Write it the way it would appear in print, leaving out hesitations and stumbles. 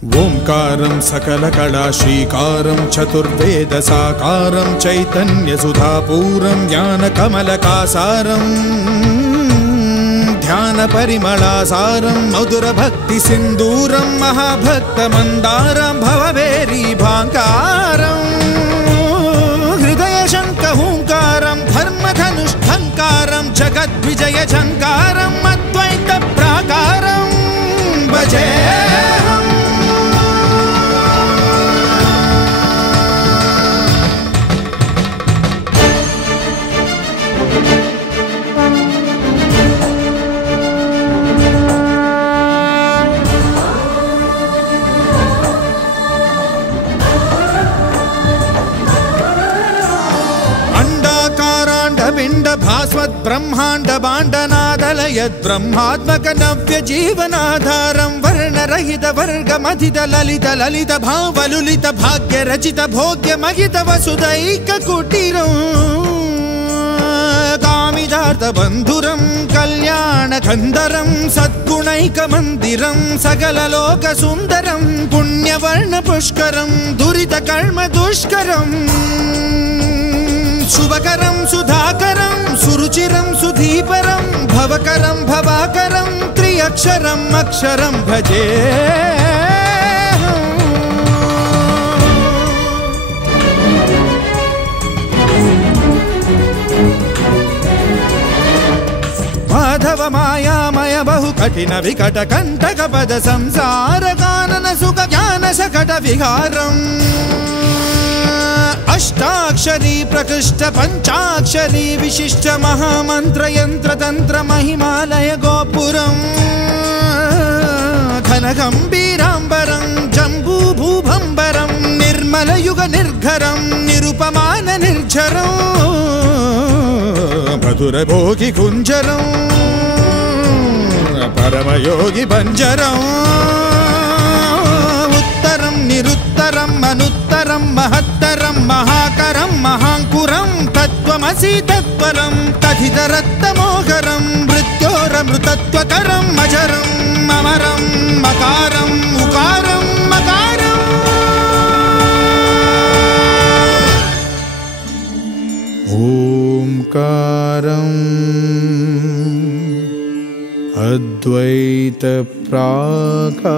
ओंकारं सकलकला श्रीकारं चतुर्वेदसाकारं चैतन्यसुधापूरं ज्ञानकमलकासारं ध्यानपरिमलासारं मधुरभक्तिसिन्दूरं महाभक्तमन्दारं भवभेरीभाङ्कारं हृदयशङ्खहूङ्कारं धर्मधनुष्ठङ्कारं जगद्विजयझङ्कारं अद्वैतप्राकारं भजेऽहम्। पिंड भास्वत् ब्रह्मांड बांडनादलयद् ब्रह्मात्मक नव्य जीवनाधारं वर्णरहित वर्गमधित ललित ललित भावलुलित भाग्य रचित भोग्य महित वसुदैक कुटीरं कामिदार्थ बंधुरं कल्याण गंधरं सद्गुणैक मंदिरं सकल लोक सुंदरं पुण्यवर्ण पुष्करं दुरित कर्म दुष्करं शुभकरं सुधाकरं सुरुचिरं सुधीपरं भवकरं भवाकरं त्रिअक्षरं अक्षरं भजे। माधव मायामय बहु कठिन विकट कंटक पद संसार कानन सुख ज्ञान सकट विहारम् अष्टाक्षरी प्रकृष्ट पंचाक्षरी विशिष्ट महामंत्र यंत्र तंत्र महिमालय गोपुरं घन गंभीरांबरं जंबू भूभंबरं निर्मल युग निर्घरं निरुपमान निर्झरं मधुर भोगी कुंजरं परमयोगी बंजरं उत्तरं निरुत्तरं अनुत्तरं महत्तरं महाकरं महांकुरं तत्त्वमसि तत्परं तथितरत्तमोहरं मृत्योरमृतत्वकरं अजरं अमरं मकारं उकारं मकारम् ओंकारम् अद्वैत प्राकारम्।